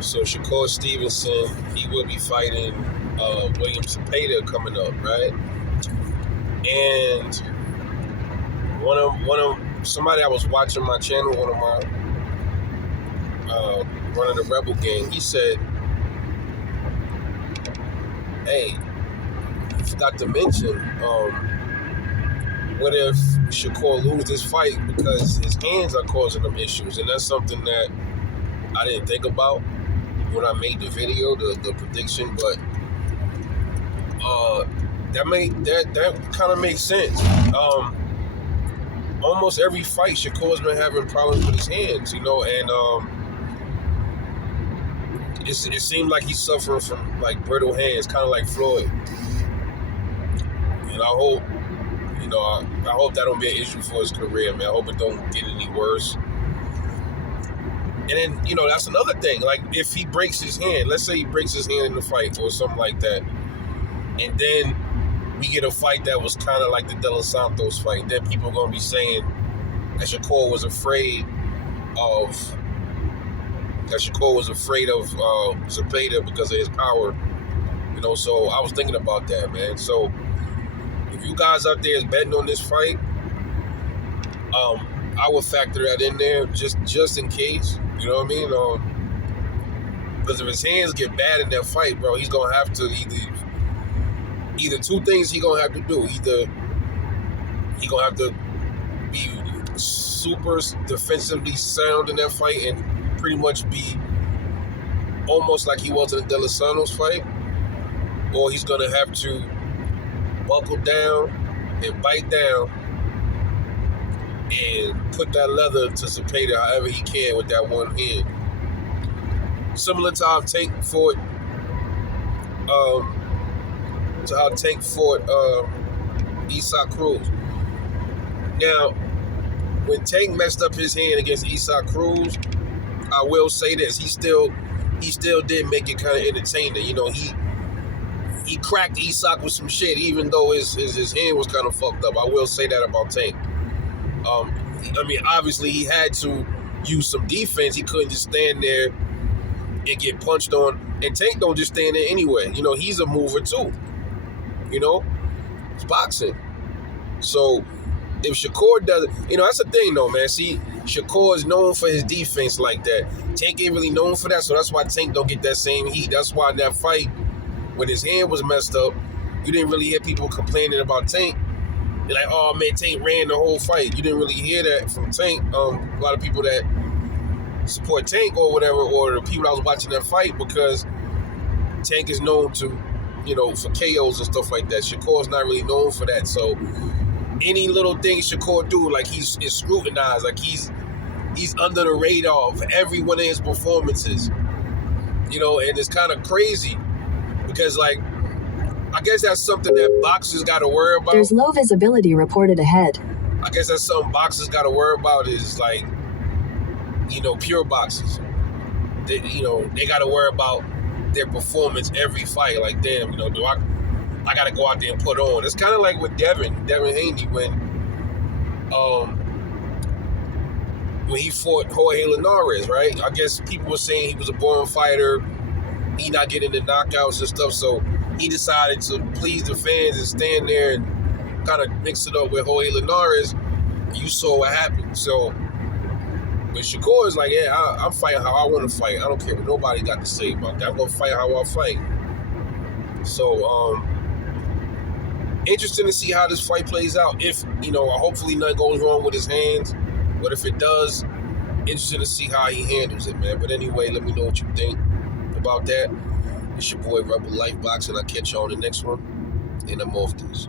So Shakur Stevenson, he will be fighting William Zepeda coming up, right? And one of somebody I was watching my channel, one of my running the Rebel gang, he said, "Hey, I forgot to mention, what if Shakur loses this fight because his hands are causing him issues?" And that's something that I didn't think about when I made the video, the prediction, but that kind of makes sense. Almost every fight, Shakur's been having problems with his hands, and it seemed like he's suffering from like brittle hands, kind of like Floyd. And I hope, I hope that don't be an issue for his career, man. I hope it don't get any worse. And then, that's another thing. Like, if he breaks his hand, let's say he breaks his hand in the fight or something like that, and then we get a fight that was kind of like the De Los Santos fight, then people are going to be saying that Shakur was afraid of Zepeda because of his power. So I was thinking about that, man. So if you guys out there is betting on this fight, I would factor that in there just in case. You know what I mean? Because if his hands get bad in that fight, bro, he's gonna have to either two things he gonna have to do. Either he gonna have to be super defensively sound in that fight and pretty much be almost like he was in the De Los Santos fight, or he's gonna have to buckle down and bite down and put that leather to Zepeda however he can with that one hand. Similar to how Tank fought Isaac Cruz. Now, when Tank messed up his hand against Isaac Cruz, I will say this: he still did make it kind of entertaining. He cracked Isaac with some shit, even though his hand was kind of fucked up. I will say that about Tank. Obviously he had to use some defense. He couldn't just stand there and get punched on. And Tank don't just stand there anyway. He's a mover too. It's boxing. So if Shakur doesn't, that's the thing though, man. See, Shakur is known for his defense like that. Tank ain't really known for that, so that's why Tank don't get that same heat. That's why in that fight, when his hand was messed up, you didn't really hear people complaining about Tank. They're like, oh man, Tank ran the whole fight. You didn't really hear that from Tank. A lot of people that support Tank or whatever, or the people that was watching that fight, because Tank is known to, for KOs and stuff like that. Shakur's not really known for that. So any little thing Shakur do, like is scrutinized, like he's under the radar for every one of his performances. And it's kind of crazy because, like, I guess that's something that boxers got to worry about. There's low visibility reported ahead. I guess that's something boxers got to worry about is, like, pure boxers. They got to worry about their performance every fight. Like, damn, do I got to go out there and put on. It's kind of like with Devin Haney when he fought Jorge Linares, right? I guess people were saying he was a born fighter. He not getting the knockouts and stuff, so he decided to please the fans and stand there and kind of mix it up with Jorge Linares. You saw what happened. So, but Shakur is like, yeah, I'm fighting how I want to fight. I don't care what nobody got to say about that. I'm going to fight how I fight. So, interesting to see how this fight plays out. If, hopefully nothing goes wrong with his hands. But if it does, interesting to see how he handles it, man. But anyway, let me know what you think about that. It's your boy Rebel Life Boxing. I'll catch you on the next one. And I'm off this.